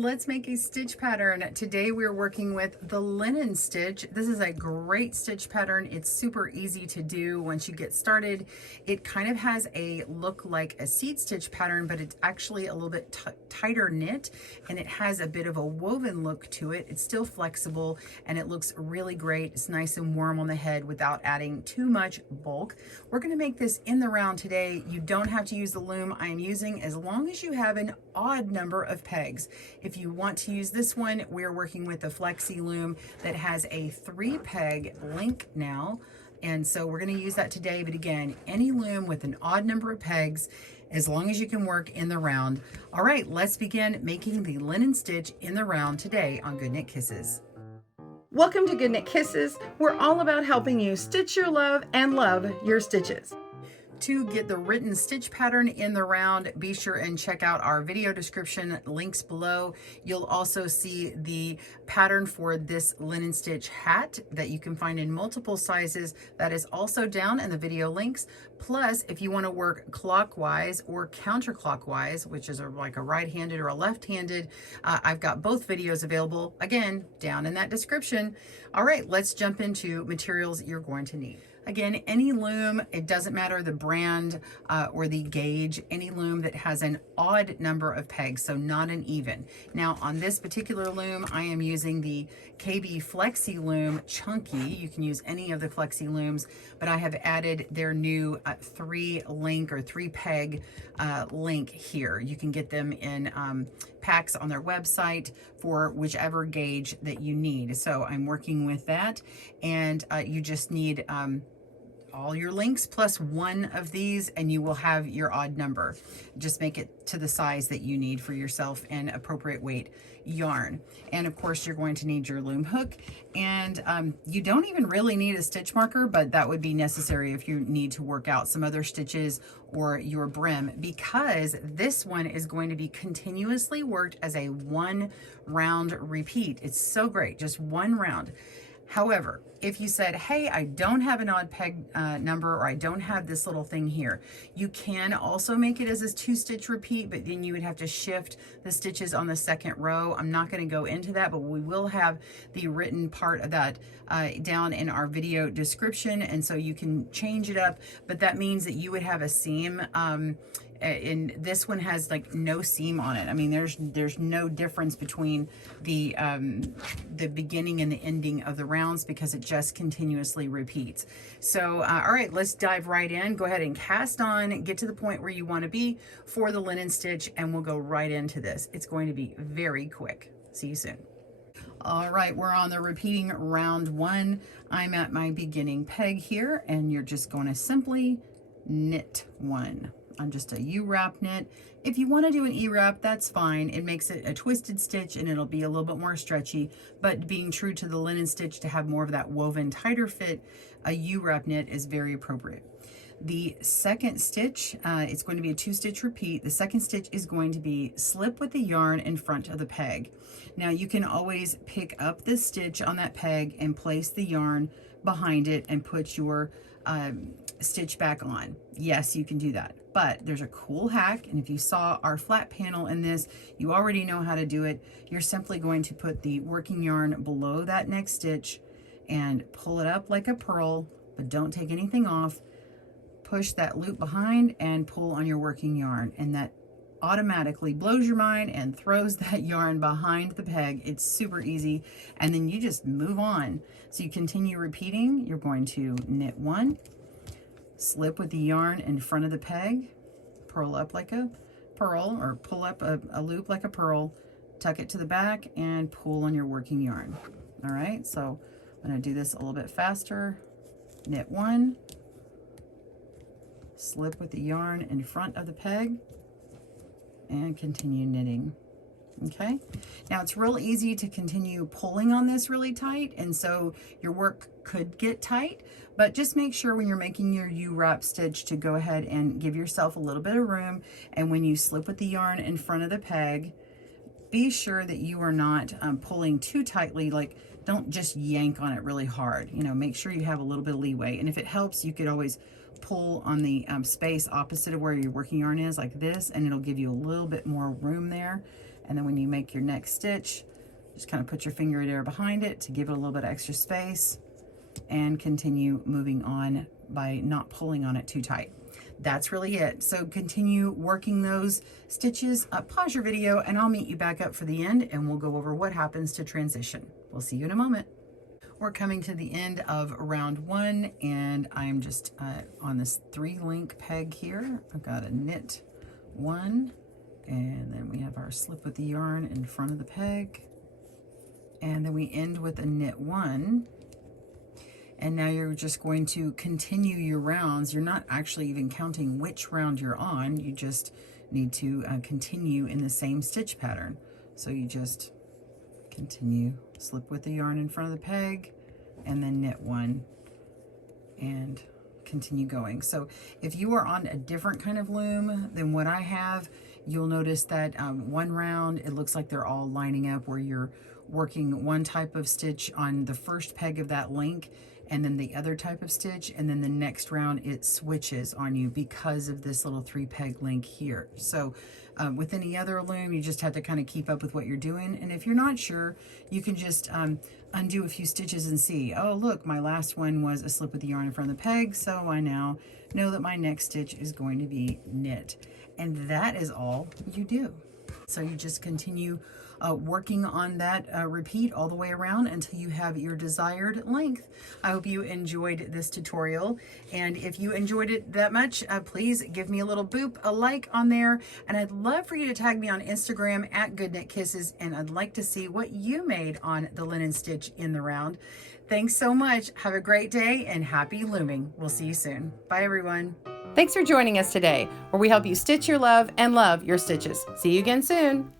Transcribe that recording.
Let's make a stitch pattern. Today we're working with the linen stitch. This is a great stitch pattern. It's super easy to do once you get started. It kind of has a look like a seed stitch pattern, but it's actually a little bit tighter knit, and it has a bit of a woven look to it. It's still flexible and it looks really great. It's nice and warm on the head without adding too much bulk. We're going to make this in the round today. You don't have to use the loom I am using as long as you have an odd number of pegs. If you want to use this one, we're working with the Flexi Loom that has a 3-peg link now. And so we're going to use that today. But again, any loom with an odd number of pegs, as long as you can work in the round. All right, let's begin making the linen stitch in the round today on GoodKnit Kisses. Welcome to GoodKnit Kisses. We're all about helping you stitch your love and love your stitches. To get the written stitch pattern in the round, be sure and check out our video description links below. You'll also see the pattern for this linen stitch hat that you can find in multiple sizes. That is also down in the video links. Plus, if you want to work clockwise or counterclockwise, which is like a right-handed or a left-handed, I've got both videos available, again, down in that description. All right, let's jump into materials you're going to need. Again, any loom, it doesn't matter the brand or the gauge, any loom that has an odd number of pegs, so not an even. Now on this particular loom, I am using the KB Flexi Loom Chunky. You can use any of the Flexi looms, but I have added their new 3-peg link here. You can get them in packs on their website for whichever gauge that you need. So I'm working with that, and you just need all your links plus one of these and you will have your odd number. Just make it to the size that you need for yourself and appropriate weight yarn. And of course you're going to need your loom hook, and you don't even really need a stitch marker, but that would be necessary if you need to work out some other stitches or your brim, because this one is going to be continuously worked as a 1 round repeat. It's so great, just 1 round. However, if you said, hey, I don't have an odd peg number, or I don't have this little thing here, you can also make it as a 2-stitch repeat, but then you would have to shift the stitches on the 2nd row. I'm not going to go into that, but we will have the written part of that down in our video description, and so you can change it up, but that means that you would have a seam. And this one has like no seam on it. I mean, there's no difference between the beginning and the ending of the rounds because it just continuously repeats. So all right, let's dive right in. Go ahead and cast on, get to the point where you want to be for the linen stitch, and we'll go right into this. It's going to be very quick. See you soon. All right, we're on the repeating round 1. I'm at my beginning peg here, and you're just going to simply knit 1 on just a U-wrap knit. If you want to do an E-wrap, that's fine. It makes it a twisted stitch and it'll be a little bit more stretchy, but being true to the linen stitch to have more of that woven tighter fit, a U-wrap knit is very appropriate. The 2nd stitch, it's going to be a 2-stitch repeat. The 2nd stitch is going to be slip with the yarn in front of the peg. Now you can always pick up this stitch on that peg and place the yarn behind it and put your stitch back on. Yes, you can do that, but there's a cool hack, and if you saw our flat panel in this, you already know how to do it. You're simply going to put the working yarn below that next stitch and pull it up like a purl, but don't take anything off. Push that loop behind and pull on your working yarn, and that automatically blows your mind and throws that yarn behind the peg. It's super easy, and then you just move on. So you continue repeating. You're going to knit 1, slip with the yarn in front of the peg, purl up like a purl, or pull up a loop like a purl, tuck it to the back, and pull on your working yarn. All right, so I'm going to do this a little bit faster. Knit 1, slip with the yarn in front of the peg, and continue knitting. Okay, now it's real easy to continue pulling on this really tight, and so your work could get tight, but just make sure when you're making your U-wrap stitch to go ahead and give yourself a little bit of room, and when you slip with the yarn in front of the peg, be sure that you are not pulling too tightly. Like, don't just yank on it really hard. You know, make sure you have a little bit of leeway, and if it helps, you could always pull on the space opposite of where your working yarn is, like this, and it'll give you a little bit more room there. And then when you make your next stitch, just kind of put your finger there behind it to give it a little bit of extra space, and continue moving on by not pulling on it too tight. That's really it. So continue working those stitches. Pause your video and I'll meet you back up for the end, and we'll go over what happens to transition. We'll see you in a moment. We're coming to the end of round 1, and I'm just on this 3-link peg here. I've got a knit 1, and then we have our slip with the yarn in front of the peg, and then we end with a knit 1. And now you're just going to continue your rounds. You're not actually even counting which round you're on. You just need to continue in the same stitch pattern. So you just continue, slip with the yarn in front of the peg, and then knit 1, and continue going. So if you are on a different kind of loom than what I have, you'll notice that one round, it looks like they're all lining up, where you're working one type of stitch on the first peg of that link, and then the other type of stitch, and then the next round it switches on you because of this little 3-peg link here. So with any other loom, you just have to kind of keep up with what you're doing. And if you're not sure, you can just undo a few stitches and see, oh look, my last one was a slip with the yarn in front of the peg, so I now know that my next stitch is going to be knit. And that is all you do. So you just continue working on that repeat all the way around until you have your desired length. I hope you enjoyed this tutorial, and if you enjoyed it that much, please give me a little boop, a like on there, and I'd love for you to tag me on Instagram at GoodKnitKisses, and I'd like to see what you made on the linen stitch in the round. Thanks so much. Have a great day and happy looming. We'll see you soon. Bye everyone. Thanks for joining us today, where we help you stitch your love and love your stitches. See you again soon.